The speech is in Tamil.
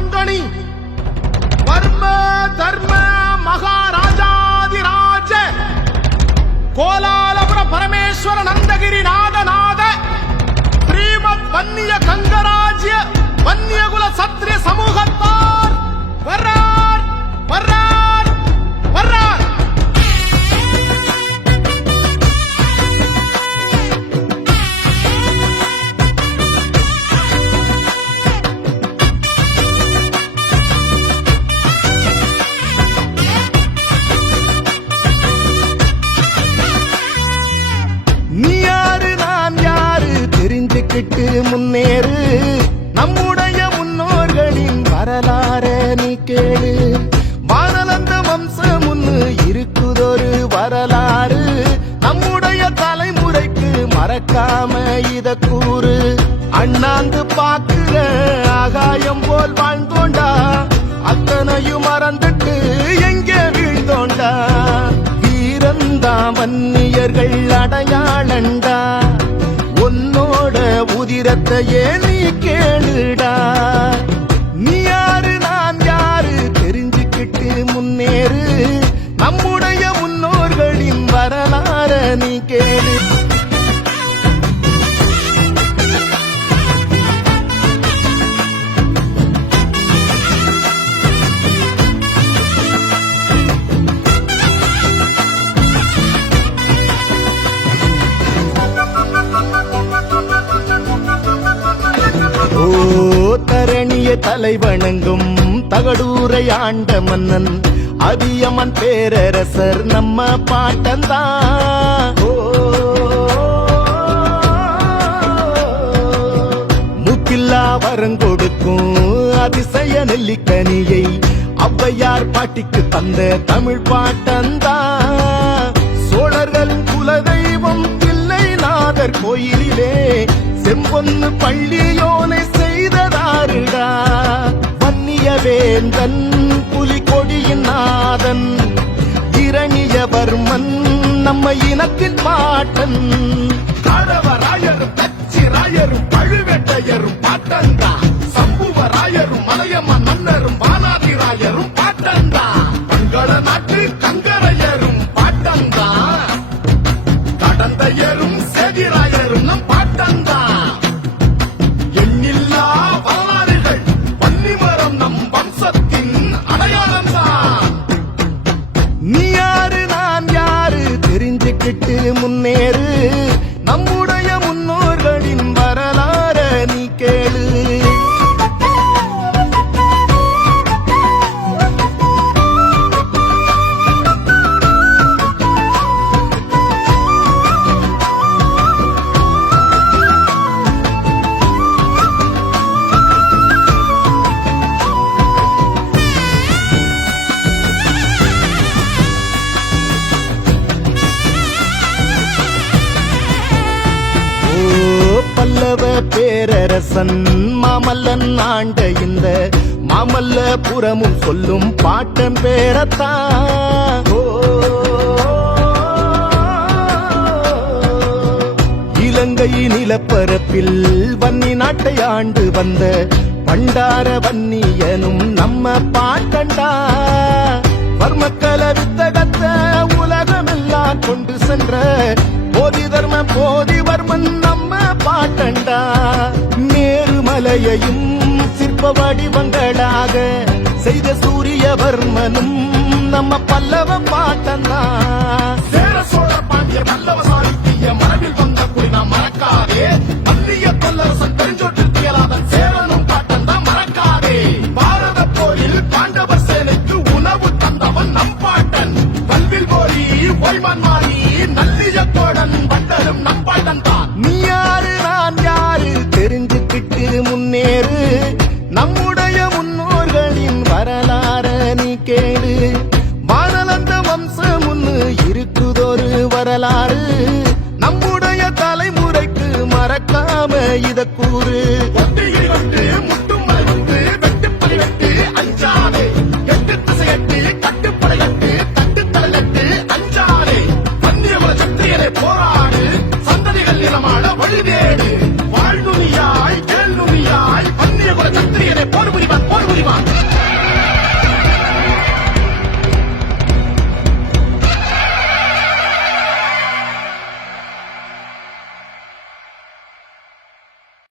கொங்கணி வர்ம தர்ம மகாராஜாதிராஜ கோலாலபுர பரமேஸ்வர நந்தகிரி நாதநாத ஸ்ரீமத் வன்னிய கங்கராஜ்ய வன்னியகுல சத்திரிய சமூகத்தார் வர்றார் வர்றார் வர்றார். தெரிஞ்சுக்கிட்டு முன்னேறு நம்முடைய முன்னோர்களின் வரலாற நீ கேளு. வானலந்த வம்சம் முன்னு இருக்குதொரு வரலாறு நம்முடைய தலைமுறைக்கு மறக்காம இத கூறு. அண்ணாந்து பாக்குற ஆகாயம் போல் வாழ்ந்தோண்டா அத்தனையும் மறந்துட்டு எங்கே வீழ்ந்தோண்டா. வீரந்தா வன்னியர்கள் அடையாளண்டா உன்னோட உதிரத்தையே நீ கேளுடா. நீ யாரு நான் யாரு தெரிஞ்சுக்கிட்டு முன்னேறு நம்முடைய முன்னோர்களின் வரலாற நீ கேளு. தரணிய தலைவணங்கும் தகடூரை ஆண்ட மன்னன் அதியமன் பேரரசர் நம்ம பாட்டந்தான். முக்கில்லா வரங்கொடுக்கும் அதிசய நெல்லிக்கனியை ஔவையார் பாட்டிக்கு தந்த தமிழ் பாட்டந்தான். சோழர்கள் குலதெய்வம் தில்லைநாதர் கோயிலிலே செம்பொன்னு பள்ளியோனை செய்ததாருடா. வன்னிய வேந்தன் புலிகொடியின் நாதன் இரணியவர்மன் நம்ம இனத்தின் பாட்டன். காரவராயரும் கச்சிராயரும் பழுவேட்டையரும் பாட்டந்தா. சம்புவராயரும் மலையம்மன் மன்னரும் வானாதிராயரும் பாட்டந்தா. மங்கள நாட்டு கங்கரையரும் பாட்டந்தா. கடந்தையரும் சேதிராயரும் நம் பாட்டந்தா. எண்ணில்லா வரலாறுகள் வன்னிமரம் நம் வம்சத்தின் அடையாளம்தான். நீ யாரு நான் யாரு தெரிஞ்சுக்கிட்டு முன்னேறு நம்முடைய முன்னோர்களின் வரலாற நீ கேளு. பல்லவ பேரரசன் மாமல்லன் ஆண்ட இந்த மாமல்லபுரமும் சொல்லும் பாட்டம் பேரத்தான். இலங்கை நிலப்பரப்பில் வன்னி நாட்டை ஆண்டு வந்த பண்டார வன்னியனும் நம்ம பாட்டண்டா. வர்மக்கல வித்தகத்தை உலகமெல்லாம் கொண்டு சென்ற போதி தர்ம போதிவர்மன் நம்ம பாட்டண்டா. மேருமலையையும் சிற்ப வடிவங்களாக செய்த சூரியவர்மனும் நம்ம பல்லவ பாட்டந்தா. சேர சோழ பாண்டிய பல்லவ சாகித்ய மரபில் வந்த குறி நாம் மறக்காதே. மல்லிய தொல்லரசன் பெருஞ்சோற்றியலாதன் சேரனும் பாட்டந்தா மறக்காதே. பாரத போரில் பாண்டவர் சேனைக்கு உணவு தந்தவன் நம் பாட்டன். கல்வில் போரி ஒய்மன் மாறி நல்லிய தோழன் வண்டரும் நம் பாட்டன் தான். நீ யாரு நான் யாரு தெரிஞ்சுக்கிட்டு முன்னேறு நம்முடைய முன்னோர்களின் வரலாற நீ கேளு. வானலந்த வம்சம் முன்னு இருக்குதொரு வரலாறு நம்முடைய தலைமுறைக்கு மறக்காம இத கூறு.